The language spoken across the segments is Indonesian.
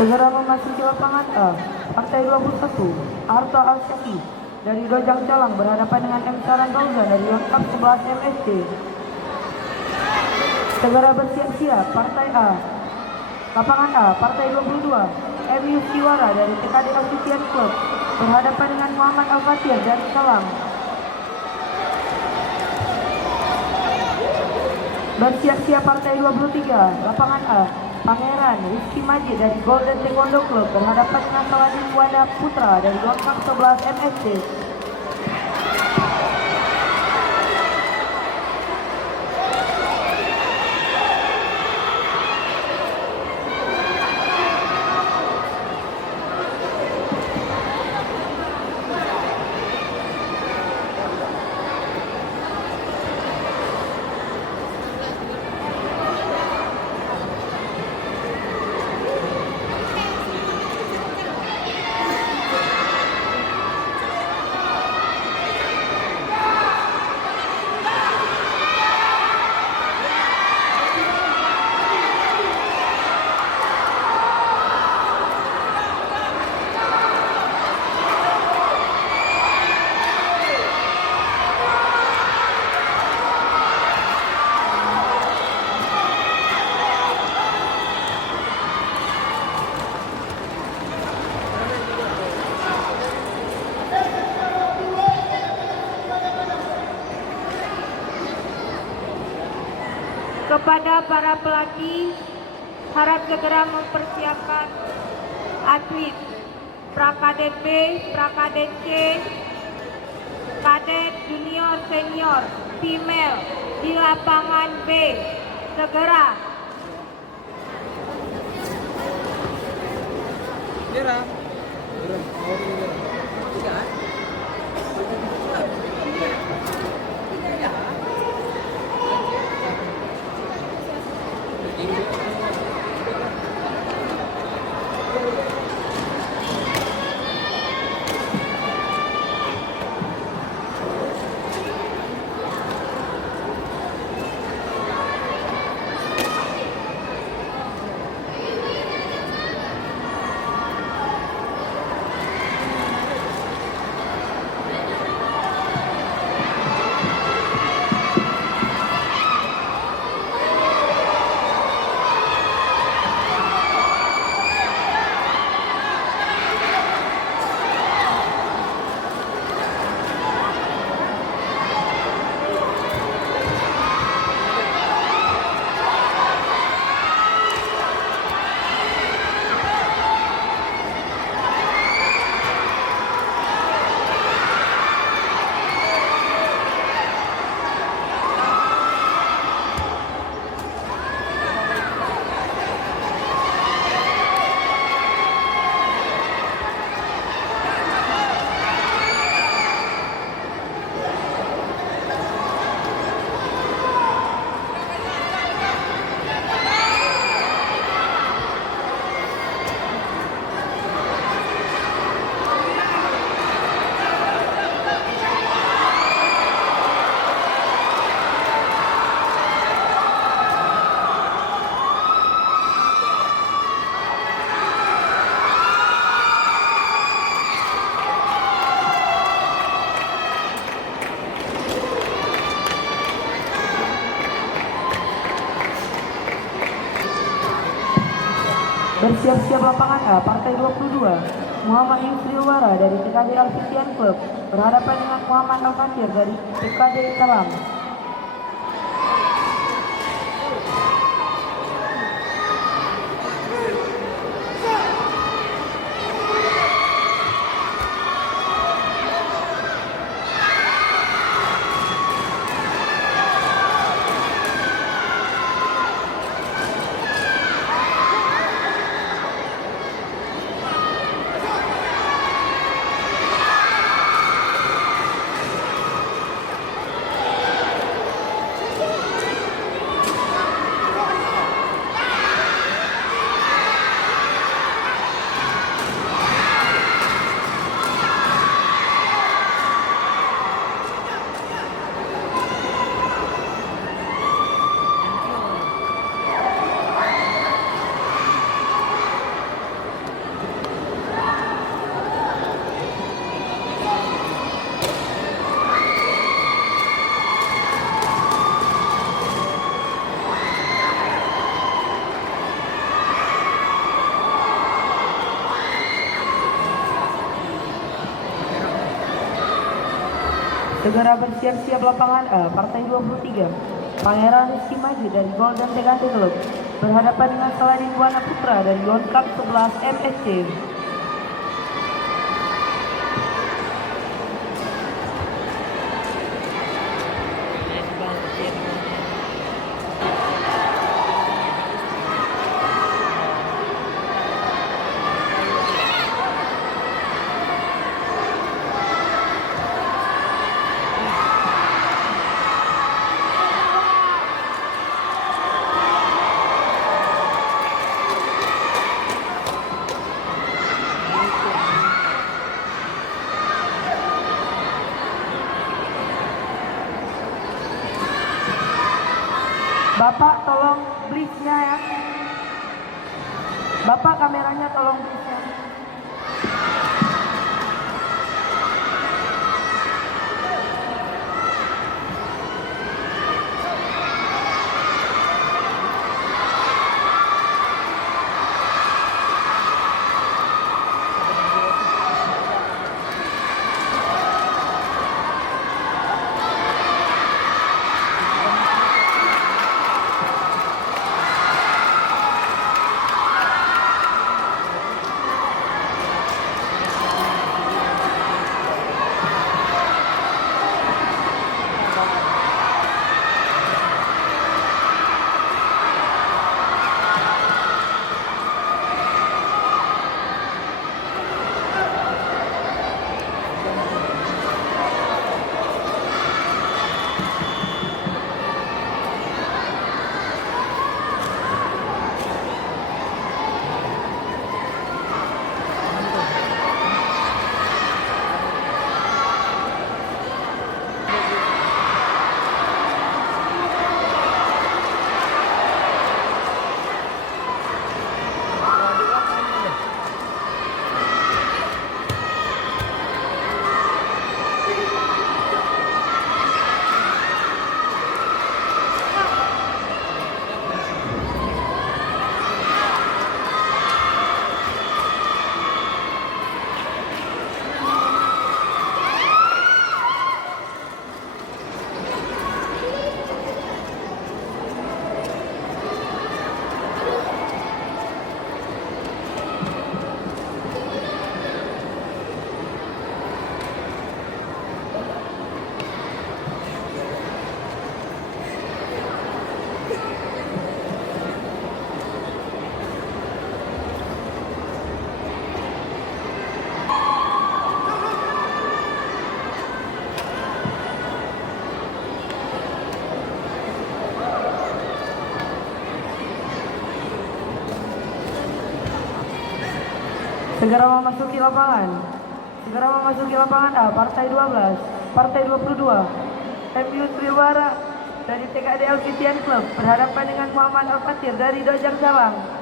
Segera memasuki lapangan A, Partai 21, Arta Al-Syaki dari Dojang Calang berhadapan dengan M. Saran Bauza dari lengkap 11 MSD. Segera bersiap-siap Partai A. Lapangan A, Partai 22, MU Siwara dari TKD Alfitian Club berhadapan dengan Muhammad Al-Fatir dari Calang. Bersiap-siap Partai 23, Lapangan A, Pangeran Rizky Majid dari Golden Taekwondo Club berhadapan dengan Saladin Wanda Putra dari lengkap 11 MSD. Kepada para pelatih, harap segera mempersiapkan atlet Prakadet B, Prakadet C, Kadet Junior Senior Female di lapangan B. Segera. Bersiap-siap lapangan A, Partai 22, Muhammad Yusriwara dari TKD Alfitian Club berhadapan dengan Muhammad Al-Fatir dari TKD Calang. Segera bersiap-siap lapangan A, partai 23. Pangeran Rizky Maju dari Golden Tegante Club berhadapan dengan Saladin Buana Putra dari Yon Cup 11 MSC. Bapak tolong blitz-nya ya. Bapak kameranya tolong blitz-nya. Segera memasuki lapangan A, partai 12, partai 22. MU Triwara dari TKD Alfitian Club berhadapan dengan Muhammad Al-Fatir dari Dojang Salang.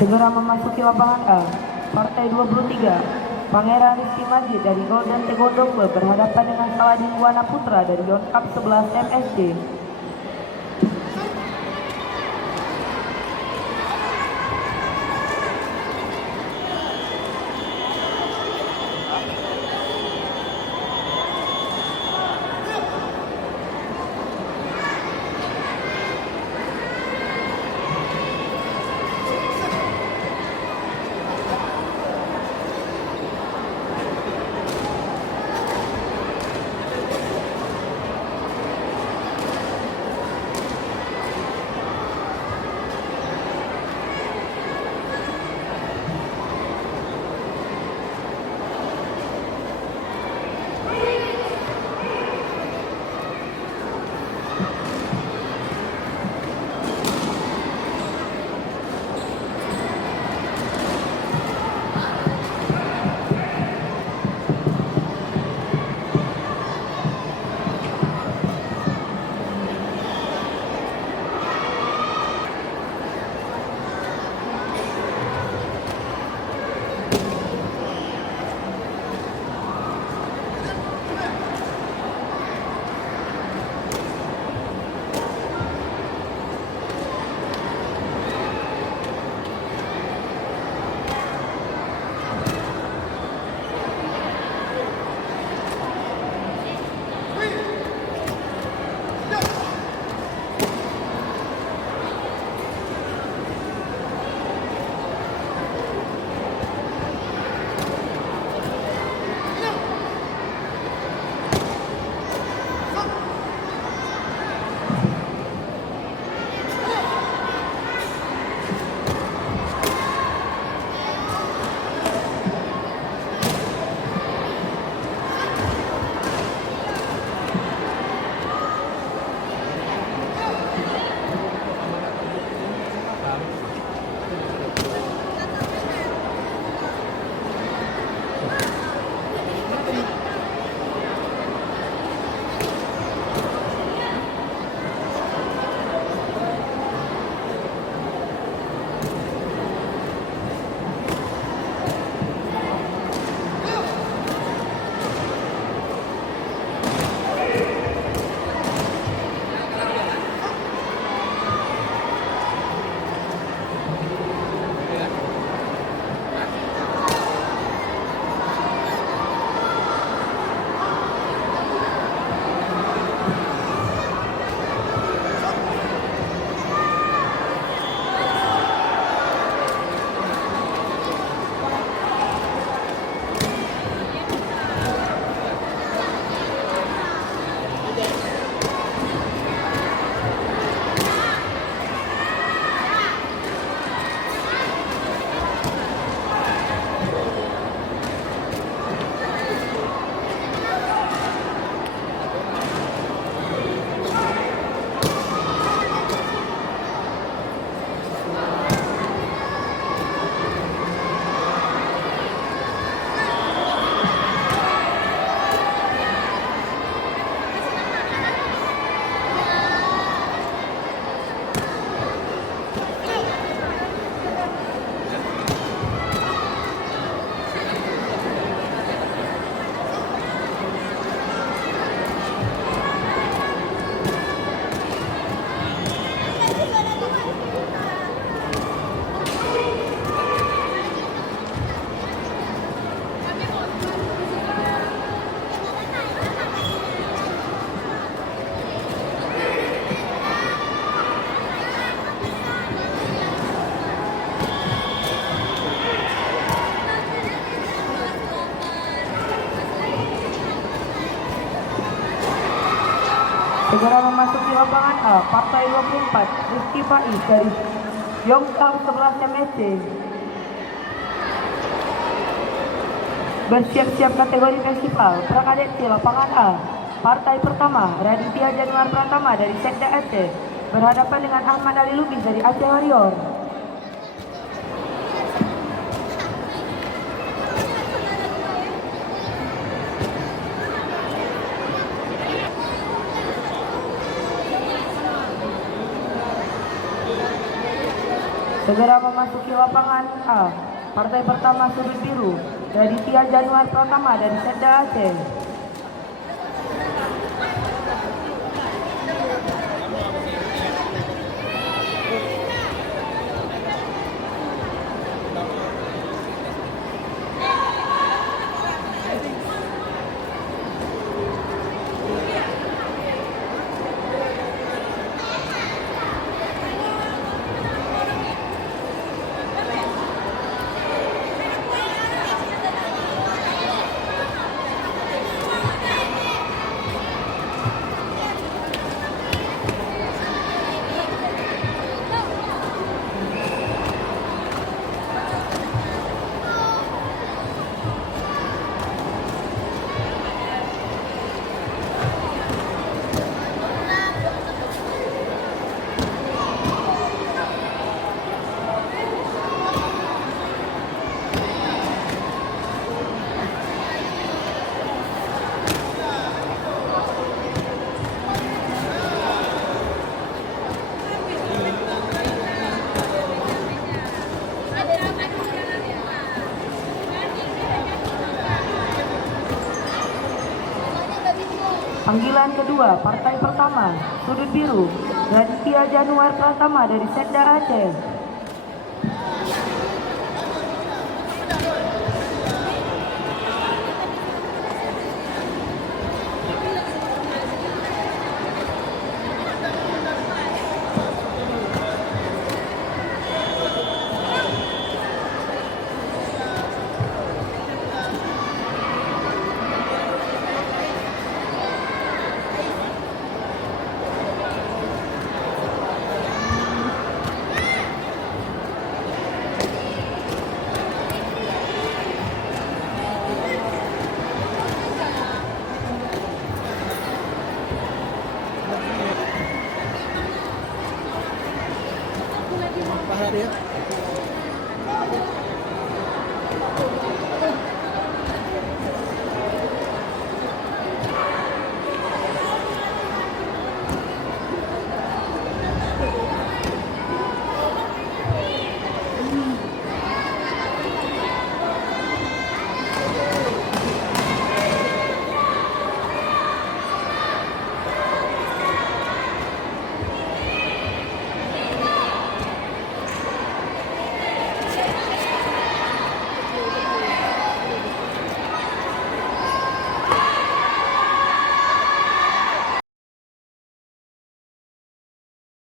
Segera memasuki lapangan A, partai 23, Pangeran Rizky Majid dari Golden Tegondongbe berhadapan dengan Saladin Buana Putra dari Yonkap 11 MSD. Segera memasuki lapangan A, partai 24, Rizky Faiz dari Yonkam 11 MSC. Bersiap-siap kategori festival, Prakadet di lapangan A. Partai pertama, Raditya Januar Pratama dari Sekda Aceh berhadapan dengan Ahmad Ali Lubis dari Aceh Warrior. Segera memasuki lapangan A. Partai pertama sudut biru, Raditya Januar Pratama dari Setda Aceh. Panggilan kedua, partai pertama, sudut biru, Raditya Januar Pratama dari Setda Aceh. Pak Hadi ya.